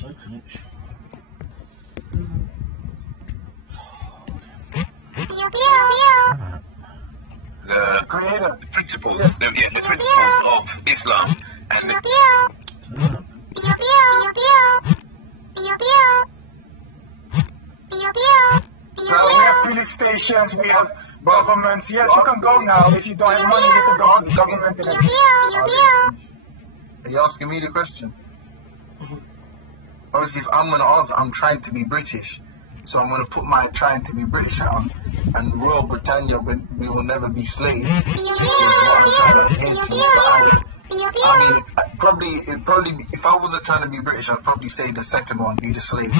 slow connection. The principles, the principles of Islam and we have police stations, we have governments. Yes, you can go now. If you don't have money, you can go to the government and everything. Are you asking me the question? Obviously, if I'm going to answer, I'm trying to be British. So I'm going to put my trying to be British out. And Royal Britannia, we will never be slaves. Is what I'm trying to hint to. I mean, probably, if I wasn't trying to be British, I'd probably say the second one, be the slave.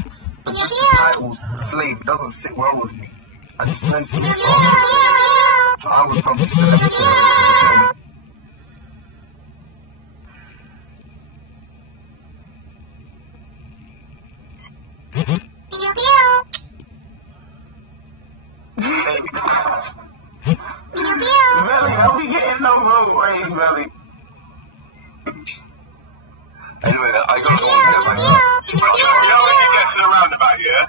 But just the title, slave, doesn't sit well with me. I just know it's not. So I would probably select the slave. Velle, I'll be getting them wrong ways, Velle. Anyway, I got all You know when you get to the roundabout, yeah?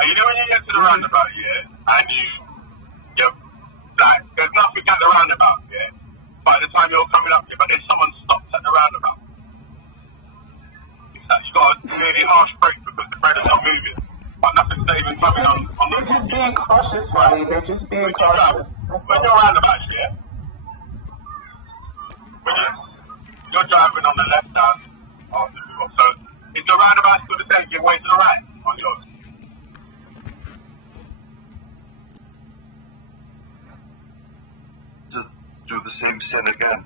You know when you get to the roundabout, yeah? And you're like, there's nothing at the roundabout, yeah? By the time you're coming up, but then someone stops at the roundabout. It's like you got a really harsh brake because the brake is not moving. But nothing's even coming on the... They're just being cautious, buddy. They're just being cautious. When you're roundabouts, yeah? When you're driving on the left hand, so is the roundabout still the same? Give way to the right on yours? to do the same sin again.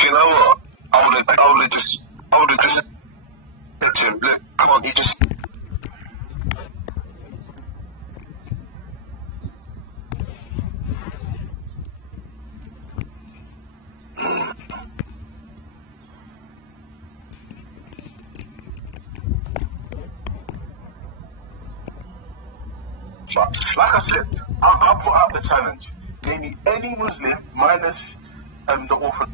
You know what? I would have just said to him, look, come on, you just... But like I said, I'll put out the challenge. Maybe any Muslim minus the orphan.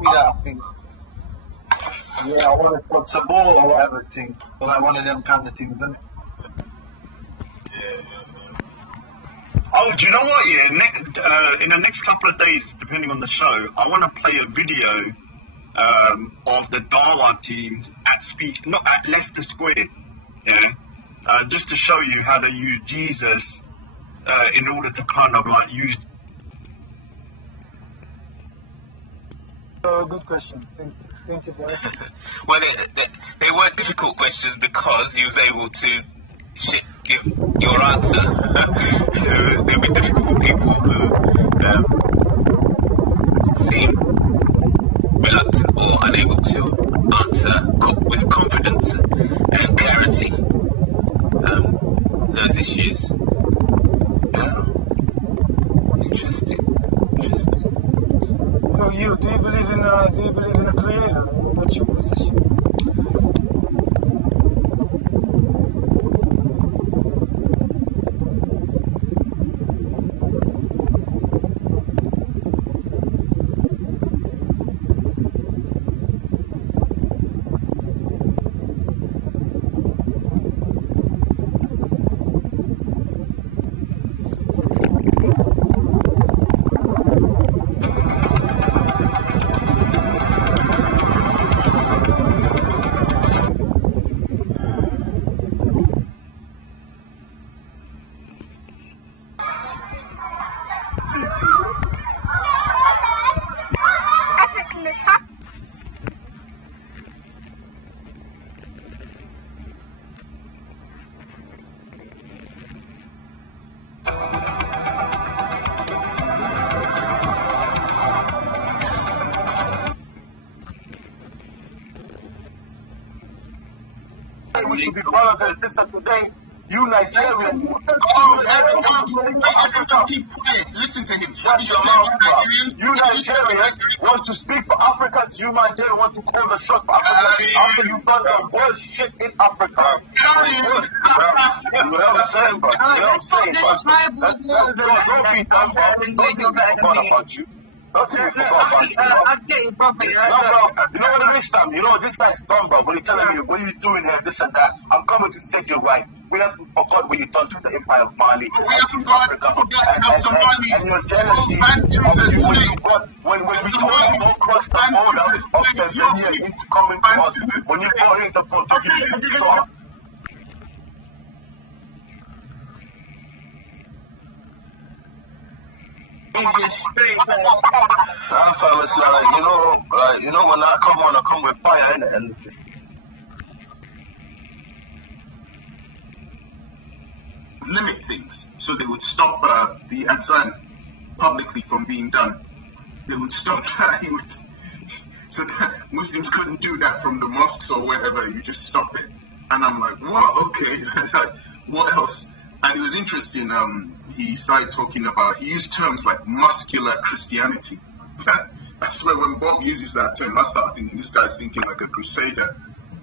Yeah, I think. Yeah, I want to put a ball or whatever thing. Like one of them kind of things, isn't it? Oh, do you know what? Yeah, in the next couple of days, depending on the show, I want to play a video of the Dawa team not at Leicester Square, yeah, just to show you how to use Jesus in order to kind of like use. Good question. Thank you for asking. Well, they weren't difficult questions because he was able to give your answer. They'll be difficult for people who seem reluctant or unable to answer with confidence and clarity those issues. Interesting. So do you believe in a creator? What's your position? We should be brothers and sisters today. You Nigerian. Keep quiet. Listen to him. What you Nigerians want to speak for Africans. You Nigerians want to call the shots for Africans. After you've done the worst shit in Africa. You know what I'm saying, bro? You know what I'm saying, bro? tribal wars and you're better than me. I get it, brother. You know what it is, Sam? You know what this guy's done, bro? When he's telling me, what are you doing here, this and that, I'm coming to set you right. We haven't forgot what you done to the Empire of Mali. We haven't forgotten how Somalis and your jealousy. When we go across the border of Tanzania, you need to come into us. When you go into Portuguese, fellas, you know, when I come with fire, and limit things, so they would stop the Azan publicly from being done. They would stop that. So that Muslims couldn't do that from the mosques or wherever. You just stop it. And I'm like, what? Okay. What else? And it was interesting. He started talking about. He used terms like muscular Christianity. I swear, when Bob uses that term, I start thinking this guy's thinking like a crusader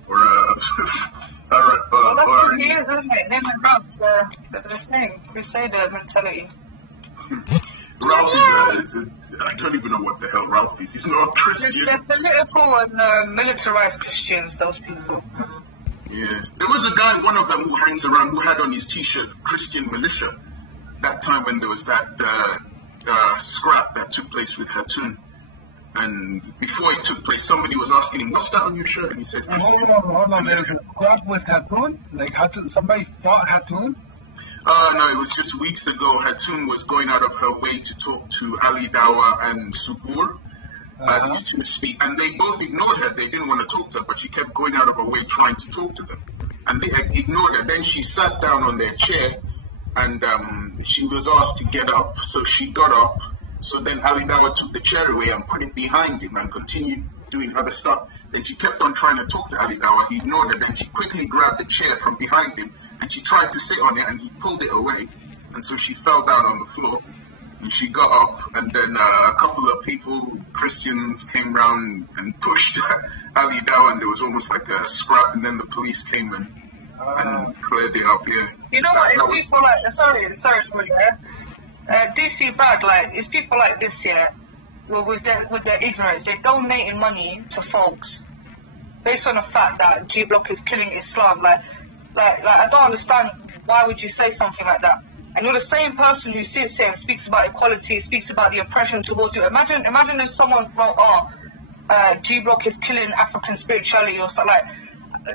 or a. Well, that's what he is, isn't it? Him and Ralph, the same crusader mentality. Ralph is I don't even know what the hell Ralph is. He's not a Christian. They're political and militarized Christians, those people. Yeah. There was a guy, one of them who hangs around, who had on his t-shirt Christian militia. That time when there was that scrap that took place with Hatun. And before it took place, somebody was asking him, what's that on your shirt? And he said, hold on, there's a scrap with Hatun? Like Hatun, somebody fought Hatun? No, it was just weeks ago. Hatun was going out of her way to talk to Ali Dawa and Subur. These two speak, and they both ignored her. They didn't want to talk to her, but she kept going out of her way trying to talk to them. And they ignored her. Then she sat down on their chair, and she was asked to get up. So she got up. So then Ali Dawa took the chair away and put it behind him and continued doing other stuff. Then she kept on trying to talk to Ali Dawa. He ignored her. Then she quickly grabbed the chair from behind him, and she tried to sit on it, and he pulled it away. And so she fell down on the floor. And she got up, and then a couple of people, Christians, came round and pushed Ali Dawa, and there was almost like a scrap, and then the police came and cleared it up here. You know what, it's people like, sorry for you, DC bad, like, it's people like this here, with their ignorance, they're donating money to folks based on the fact that GBlock is killing Islam, like I don't understand, why would you say something like that? And you're the same person who sits here and speaks about equality, speaks about the oppression towards you. Imagine if someone wrote, GBlock is killing African spirituality or something like.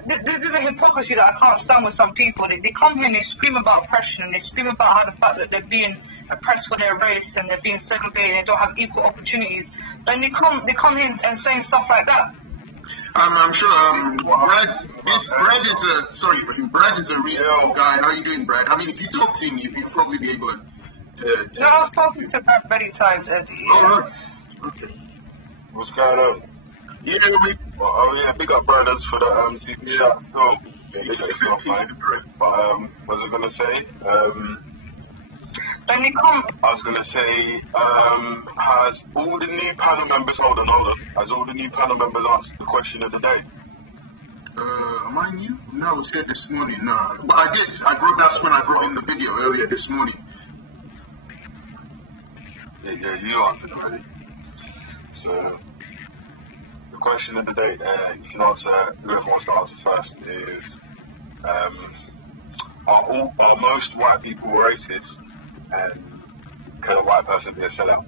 This is a hypocrisy that I can't stand with some people. They come here and they scream about oppression, and they scream about how the fact that they're being oppressed for their race and they're being segregated and they don't have equal opportunities. Then they come here and saying stuff like that. I'm sure Brad is a reasonable guy. How are you doing, Brad? I mean, if you talk to him, you'll probably be able to No, I was talking to Brad many times, Eddie. Oh, okay. What's going on? Yeah, big up brothers for the TV. What was I gonna say? Then they come. I was gonna say, has all the new panel members has all the new panel members answered the question of the day? Am I new? No, I was here this morning. No, but I did. That's when I brought in the video earlier this morning. Yeah, you answered already. So the question of the day, you can answer. Whoever wants to answer first is: are most white people racist? And can a white person be a sellout?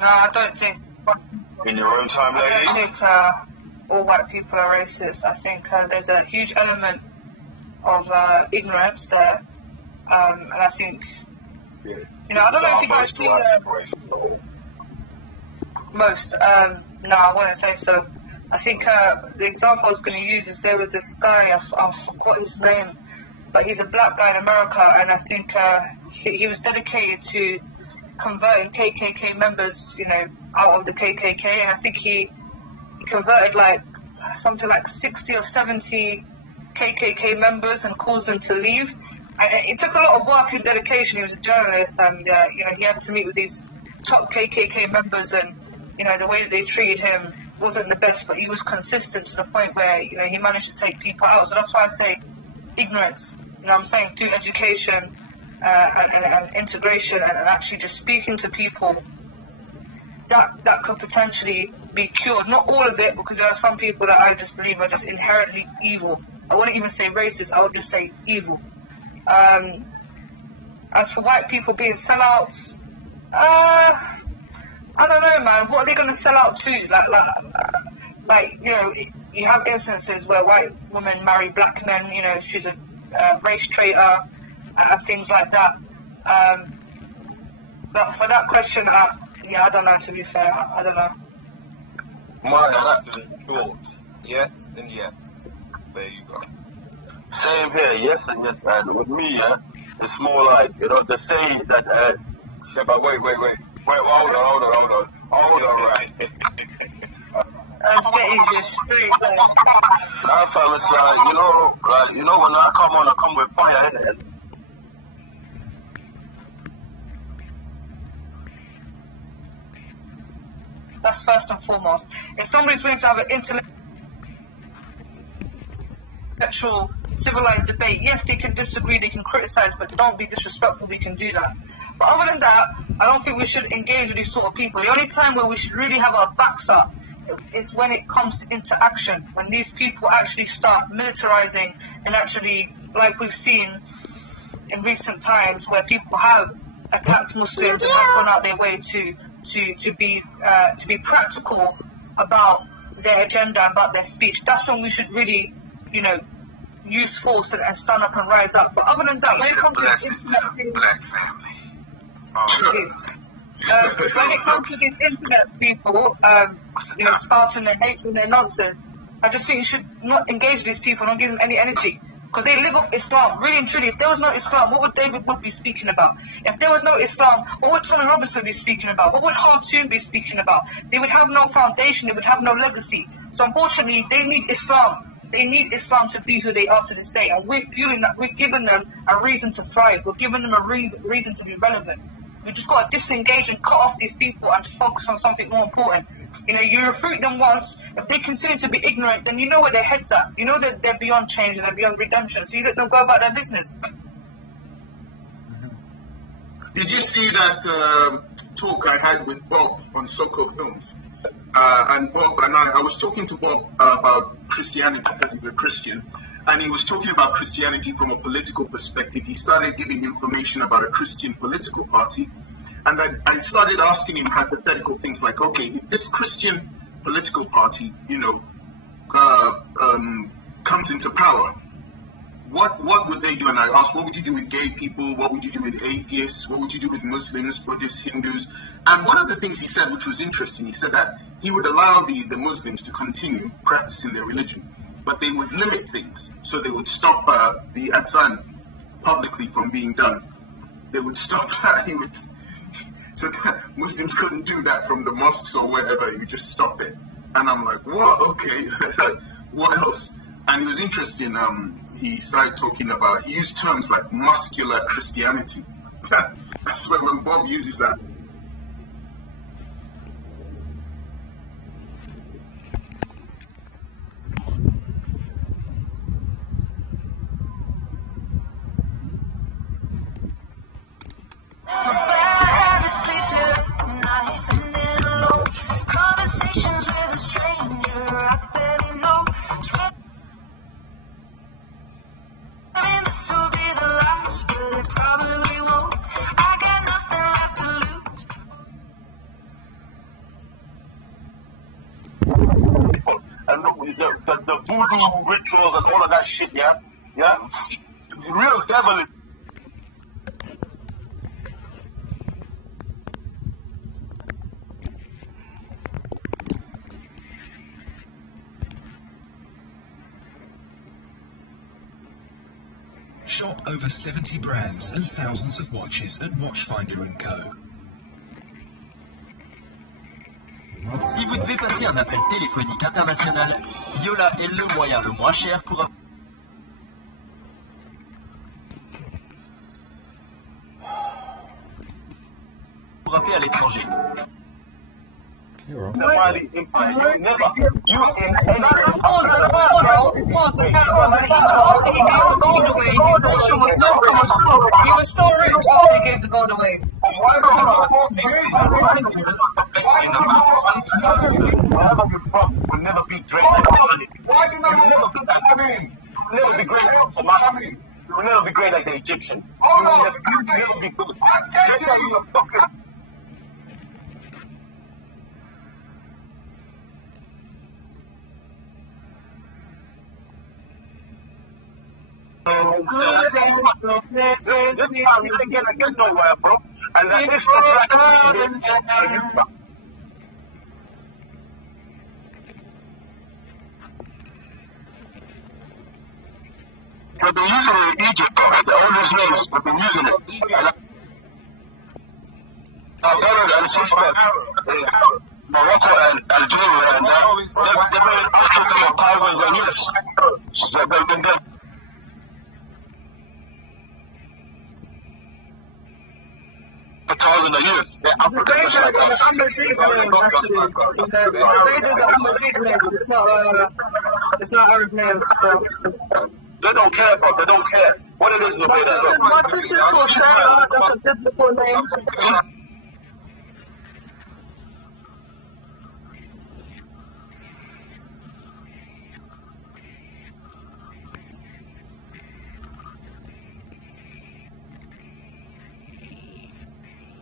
No, I don't think. In your own time, lady? I don't think all white people are racist. I think there's a huge element of ignorance there, and I think, Yeah. I don't know if you guys see most. No, I wouldn't say so. I think the example I was going to use is there was this guy, I forgot his name, but he's a black guy in America, and I think he was dedicated to converting KKK members, out of the KKK, and I think he converted something like 60 or 70 KKK members and caused them to leave. And it took a lot of work and dedication. He was a journalist, and he had to meet with these top KKK members, and the way that they treated him wasn't the best, but he was consistent to the point where he managed to take people out. So that's why I say ignorance. You know what I'm saying? Through education and integration and actually just speaking to people that could potentially be cured. Not all of it, because there are some people that I just believe are just inherently evil. I wouldn't even say racist, I would just say evil. As for white people being sellouts, I don't know, man. What are they going to sell out to? Like, you know, you have instances where white women marry black men. You know, she's a race traitor and things like that. But for that question, yeah, I don't know. To be fair, I don't know. My answer is short. Yes and yes. There you go. Same here, yes and yes. And with me, yeah, it's more like, you know, the saying that, Yeah, but wait, hold on, right. AskGetti just straight like. I fam, it's like, you know, when I come on, I come with fire, innit? That's first and foremost. If somebody's willing to have an intellectual, civilized debate, yes, they can disagree, they can criticize, but don't be disrespectful. We can do that. But other than that, I don't think we should engage with these sort of people. The only time where we should really have our backs up is when it comes to interaction, when these people actually start militarizing and actually, like we've seen in recent times, where people have attacked Muslims and have gone out their way to be practical about their agenda, about their speech. That's when we should really, you know, use force and stand up and rise up. But other than that, when it comes to the internet thing, when it comes to these internet people, you know, spouting their hate and their nonsense, I just think you should not engage these people, not give them any energy. Because they live off Islam, really and truly. If there was no Islam, what would David Wood be speaking about? If there was no Islam, what would Tony Robinson be speaking about? What would Khartoum be speaking about? They would have no foundation, they would have no legacy. So unfortunately, they need Islam. They need Islam to be who they are to this day. And we're fueling that, we're giving them a reason to thrive. We're giving them a reason to be relevant. We just got to disengage and cut off these people and focus on something more important. You know, you recruit them once. If they continue to be ignorant, then you know where their head's at. You know that they're beyond change and they're beyond redemption. So you let them go about their business. Did you see that talk I had with Bob on Soko Films? And Bob and I was talking to Bob about Christianity because he's a Christian, and he was talking about Christianity from a political perspective. He started giving information about a Christian political party, and then I started asking him hypothetical things like, okay, if this Christian political party, you know, comes into power, what would they do? And I asked, what would you do with gay people? What would you do with atheists? What would you do with Muslims, Buddhists, Hindus? And one of the things he said, which was interesting, he said that he would allow the Muslims to continue practicing their religion, but they would limit things. So they would stop the Adhan publicly from being done. They would stop that. So Muslims couldn't do that from the mosques or wherever. He would just stop it. And I'm like, what? Okay. What else? And it was interesting. He started talking about, he used terms like muscular Christianity. That's when Bob uses that. The voodoo rituals and all of that shit, yeah? Real devil. Shop over 70 brands and thousands of watches at Watchfinder & Co. Si vous devez passer un appel téléphonique international, Viola est le moyen le moins cher pour appeler à l'étranger. You're wrong. Never. You in any. That's pause the part, bro. Pause the part. He gave the gold away. He was so rich after he gave the gold away. Will never be great. Why do you never be great? You will never be great like the Egyptian. You will never be good. And that is they've been using it in Egypt, the oldest names, they've been using it. And sisters, Morocco and Algeria, and they've been Africa for thousands of years. So they've been there. For thousands of years. They're African just like us. It's not Arab name. They don't care, bro. They don't care. What it is, my sister's called Sarah. That's a biblical name.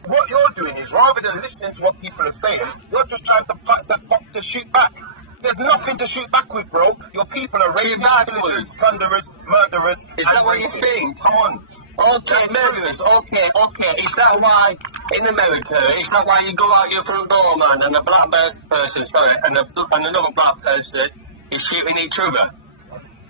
What you're doing is, rather than listening to what people are saying, you're just trying to shoot back. There's nothing to shoot back with, bro. Your people are rapists, killers, plunderers, murderers. Is that what you think? Come on. Okay, murderers. Okay. Is that why in America? Is that why you go out your front door, man, and a black person, and another black person is shooting each other?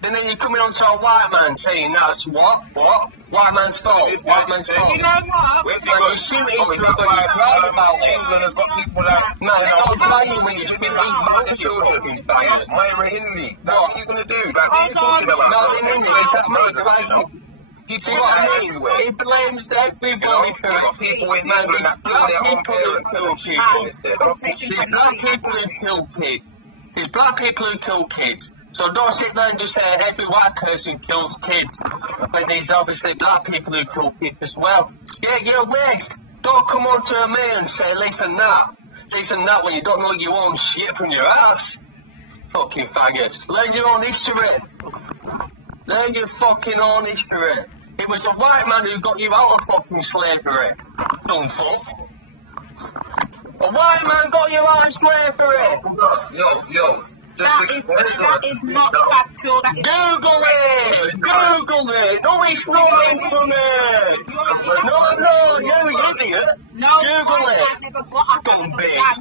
Then you're coming on to a white man saying that's what? White man's fault. White man's fault. You know what? You shoot each other, you cry about it. England has got people like... No, it's not crying when you shoot each children. Myra Hindley. That's what you're going to do. Like, what are you talking about? No, is that me? You see what I mean? It blames everybody for people in England that kill their own parents. There's black people who kill kids. There's black people who kill kids. So don't sit there and just say every white person kills kids. When there's obviously black people who kill kids as well. Yeah, you're waste. Don't come on to me and say listen that when you don't know your own shit from your ass. Fucking faggots. Learn your own history. Learn your fucking own history. It was a white man who got you out of fucking slavery. Don't fuck. A white man got you out of slavery. Yo. That is not factual. Google it! No, it's wrong for me! No, you idiot! Google it! Dumb bitch!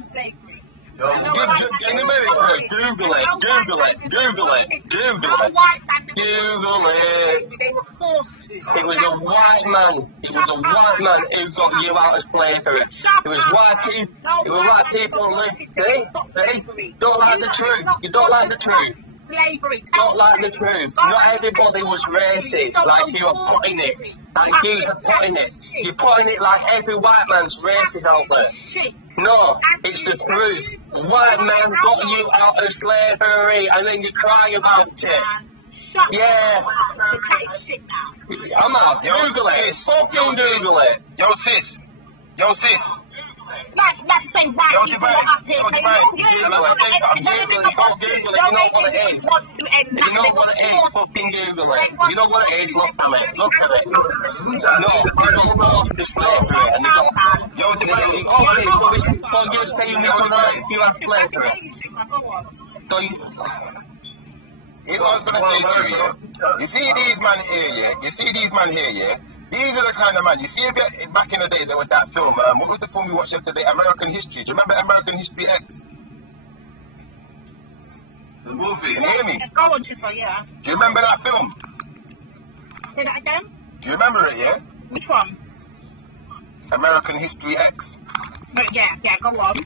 In America, Google it! It was a white man who got you out of slavery. It was white people who don't like the truth. You don't like the truth. Don't like the truth. Not everybody was racist like you are putting it. Like you're putting it. You're putting it like every white man's racist out there. No, it's the truth. White man got you out of slavery and then you cry about it. Yeah. I'm out. Google it. Fucking Google it. Yo, sis. Let's say white people are up here. You know what it is. Fucking Google it. You know what it is. Look at it. No, you don't want to display for it. And you just tell you have slavery. So you know what I was going to say to you? You see these men here, yeah? These are the kind of man, you see back in the day there was that film, what was the film we watched yesterday? American History. Do you remember American History X? The movie, can you hear me? I watched it, yeah. Do you remember that film? Say that again? Do you remember it, yeah? Which one? American History X. Yeah, go on.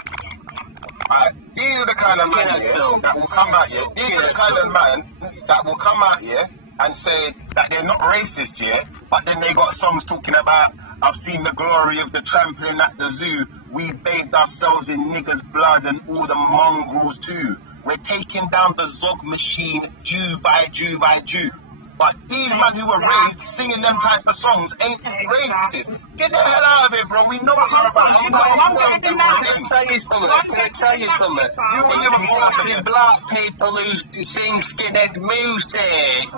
These are the kind of men that will come out here. These are the kind of men that will come out here and say that they're not racist, yeah? But then they got songs talking about, I've seen the glory of the trampling at the zoo We bathed ourselves in niggas' blood and all the mongrels too. We're taking down the Zog machine, Jew by Jew by Jew. But these men who were raised singing them type of songs ain't racist. Get the hell out of here, bro. We know what you're about. You know what you're about. Can I tell you something? It's mostly black people who sing skinhead music.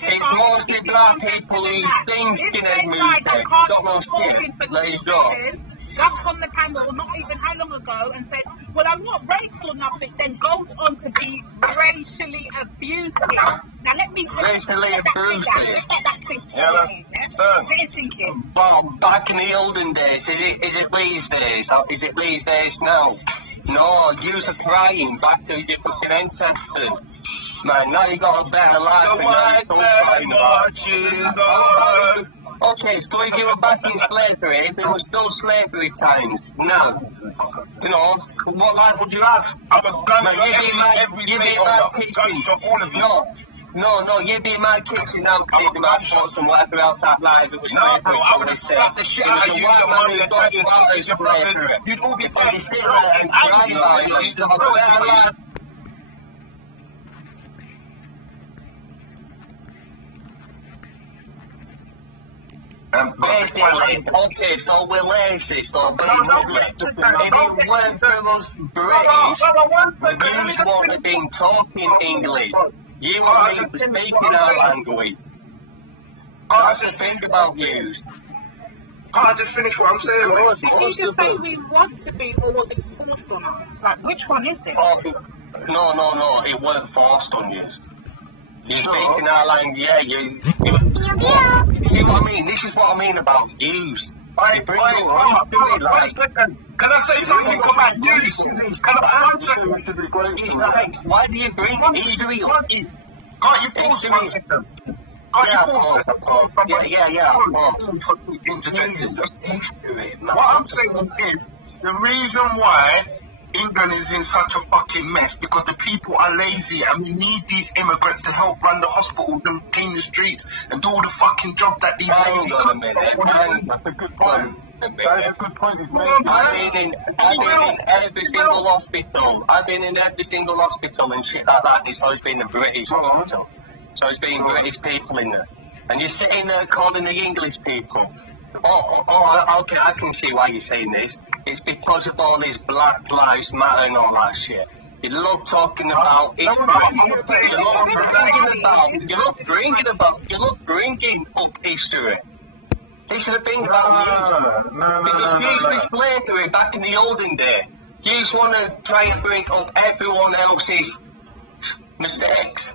It's mostly black people who sing skinhead music. Got no skin. There you go. Jumped on the camera, or not even how long ago, and said, well, I'm not racial enough, but then goes on to be racially abusive. Now let me racially abusive. Yeah, that's thinking. Well, back in the olden days, is it these days? Is it these days now? No, you're crying back to your fucking ancestors. Man, now you got a better life and you're still crying about it. Okay, so if you were back in slavery, if it was still slavery times, now, you know, what life would you have? You be my kitchen. No, you be my kitchen now, kid, in my pots and whatever else that life it was slavery. I would have slapped the shit out of you, the one that got you slavery. You'd all be fucking sit there and cry like you. Okay, so we're lazy, so but if it weren't for us British, you wouldn't have been talking English. You wouldn't have been speaking our language. That's the thing about you. Can't I just finish what I'm saying? Did you just say we want to be, or was it forced on us? Like, which one is it? No, it wasn't forced on you. You're speaking our language, yeah, you see what I mean? This is what I mean about views. Can I say something about views? Can I answer? It's like, why do you bring history up? Can't you pause one second? Yeah. What I'm saying is, the reason why England is in such a fucking mess because the people are lazy and we need these immigrants to help run the hospitals and clean the streets and do all the fucking job that these lazy That's a good point. That is a good point. I've been in every single hospital. I've been in every single hospital and shit like that. It's always been a British hospital. So it's been British people in there. And you're sitting there calling the English people. Okay, I can see why you're saying this. It's because of all this Black Lives Matter and all that shit. You love talking about it. You love bringing up history. This is the thing about you. Because you used to explain to it back in the olden day. You just want to try and bring up everyone else's mistakes.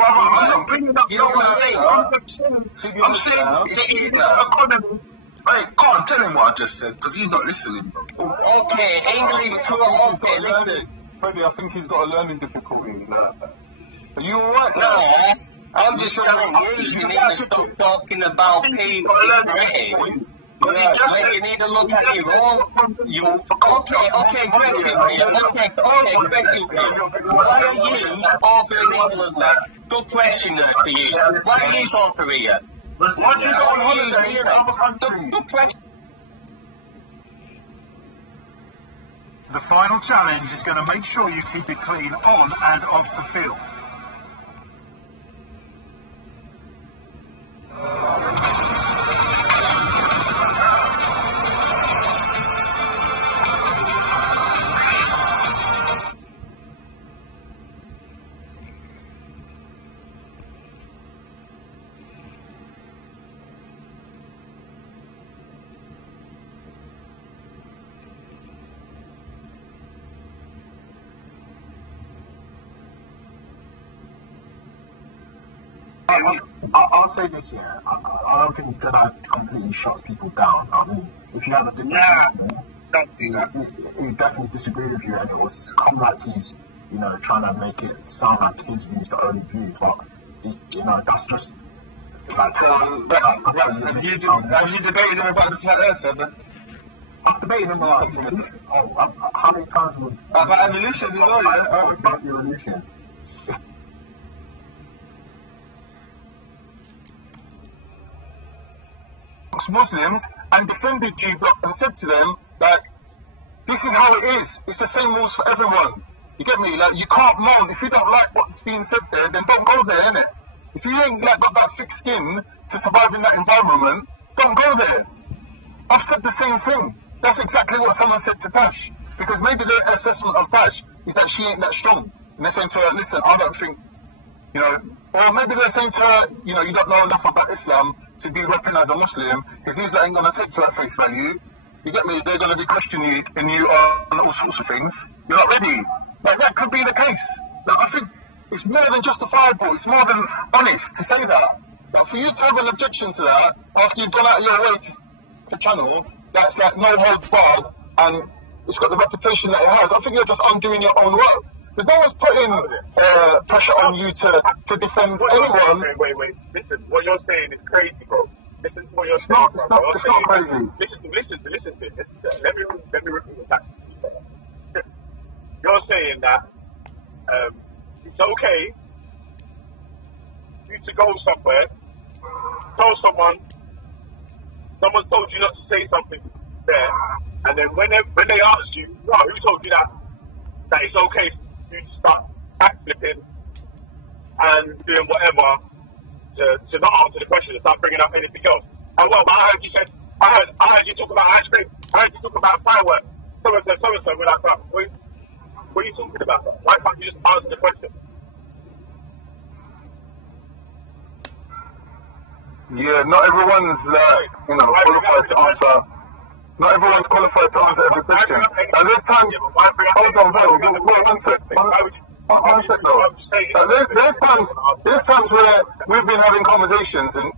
I'm not bringing up your mistake. I'm saying the economy. Hey, can't tell him what I just said because he's not listening. Okay, English okay. Freddie, I think he's got a learning difficulty. Are you alright? No, I'm just telling you need to stop talking about people British. You need to look at your own. Okay, question. Why are you over in England? Good question for you. Why are you over here? Why do you go on holiday in other countries? Good question. The final challenge is going to make sure you keep it clean on and off the field. I'll say this here. I don't think that completely shuts people down. I mean, if you have a different he definitely disagreed with you, and it was come like he's, trying to make it sound like his view is the only view, but that's just like. Have you debated him about the flat earth, man? I've debated him about evolution. How many times would about evolution as well? About evolution. Muslims and defended GBlock and said to them that This is how it is. It's the same rules for everyone. You get me? Like, you can't moan. If you don't like what's being said there, then don't go there, innit? If you ain't like got that thick skin to survive in that environment, don't go there. I've said the same thing. That's exactly what someone said to Tash. Because maybe their assessment of Tash is that she ain't that strong. And they're saying to her, listen, I don't think, you know, or maybe they're saying to her, you know, you don't know enough about Islam to be recognized as a Muslim, because he's ain't going to take you at face value. You get me? They're going to be questioning you on all sorts of things. You're not ready. Like, that could be the case. Like, I think it's more than justifiable. It's more than honest to say that. But for you to have an objection to that, after you've gone out of your way to the channel, that's like no holds barred, and it's got the reputation that it has. I think you're just undoing your own work. Because no one's putting pressure on you to defend anyone. Wait. Listen, what you're saying is crazy, bro. Listen to what you're saying. It's not crazy. Listen. Let me repeat it back. You're saying that it's okay for you to go somewhere, tell someone told you not to say something there, and then when they ask you, well, who told you that it's okay for you to start backflipping and doing whatever to not answer the question and start bringing up anything else. And well, I heard you talk about ice cream. I heard you talk about fireworks. So and so. We're like, what are you talking about? Why can't you just answer the question? Yeah, not everyone's qualified to answer. Not everyone's qualified to answer every question. And there's times. Hold on, wait one sec. One sec, though. There's times where we've been having conversations and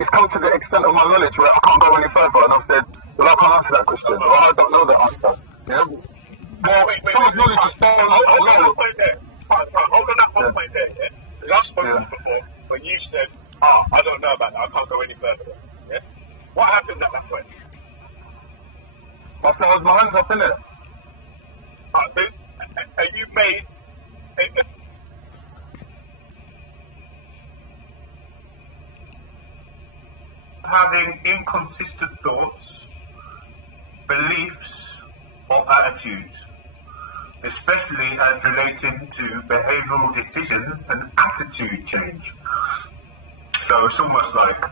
it's come to the extent of my knowledge where I can't go any further, and I've said, well, I can't answer that question, or I don't know the answer. Yeah? Someone's knowledge is so low. Hold on that one point there. Yeah? Last point before, when you said, I don't know about that, I can't go any further. Yeah? What happened at that point? After I had my hands up, innit? And you made having inconsistent thoughts, beliefs, or attitudes, especially as relating to behavioral decisions and attitude change. So it's almost like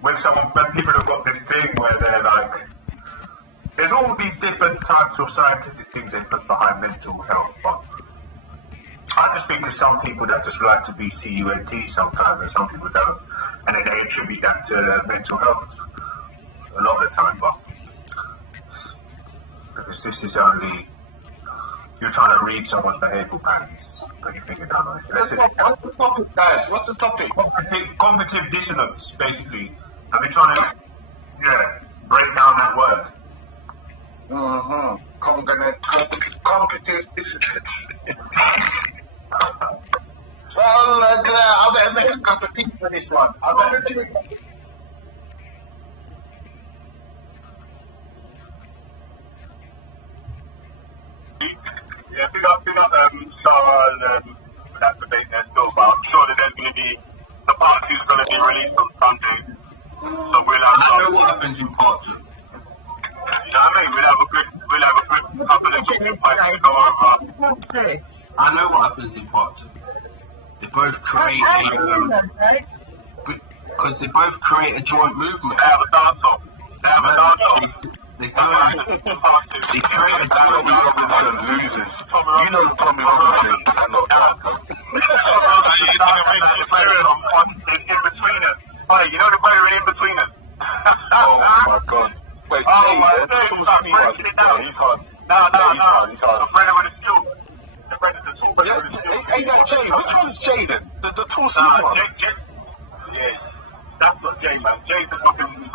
when people have got this thing where they're like, there's all these different types of scientific things they put behind mental health, but I just think there's some people that just like to be CUNT sometimes, and some people don't, and then they attribute that to mental health a lot of the time, but because this is only, you're trying to read someone's behavioural patterns, and you figure down on it. What's the topic, guys? What's the topic? Cognitive dissonance, basically. I've been trying to, break down that word. Cognitive dissonance. I better make a cup of tea for this one. Yeah, big up Sarah and that debate there still, but I'm sure that there's going to be, the part 2 is going to be released on Sunday. So I know what happens in part 2. You know what I mean? We'll have a good couple of different fights to go over. I know what happens in part 2. They both create because they both create a joint movement. They have a dance-off. They create a joint movement. Losers. You know Tommy Robinson cannot dance. In between us. Oh, you know the player in between us. Oh my God. Wait, he's hard. He's hard. The friend with the skill. The friend with the tool. Ain't that Jay? Which one's Jay then? The tall smart one? Yeah. That's not Jay, man. Jay's the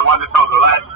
one that tells the lies.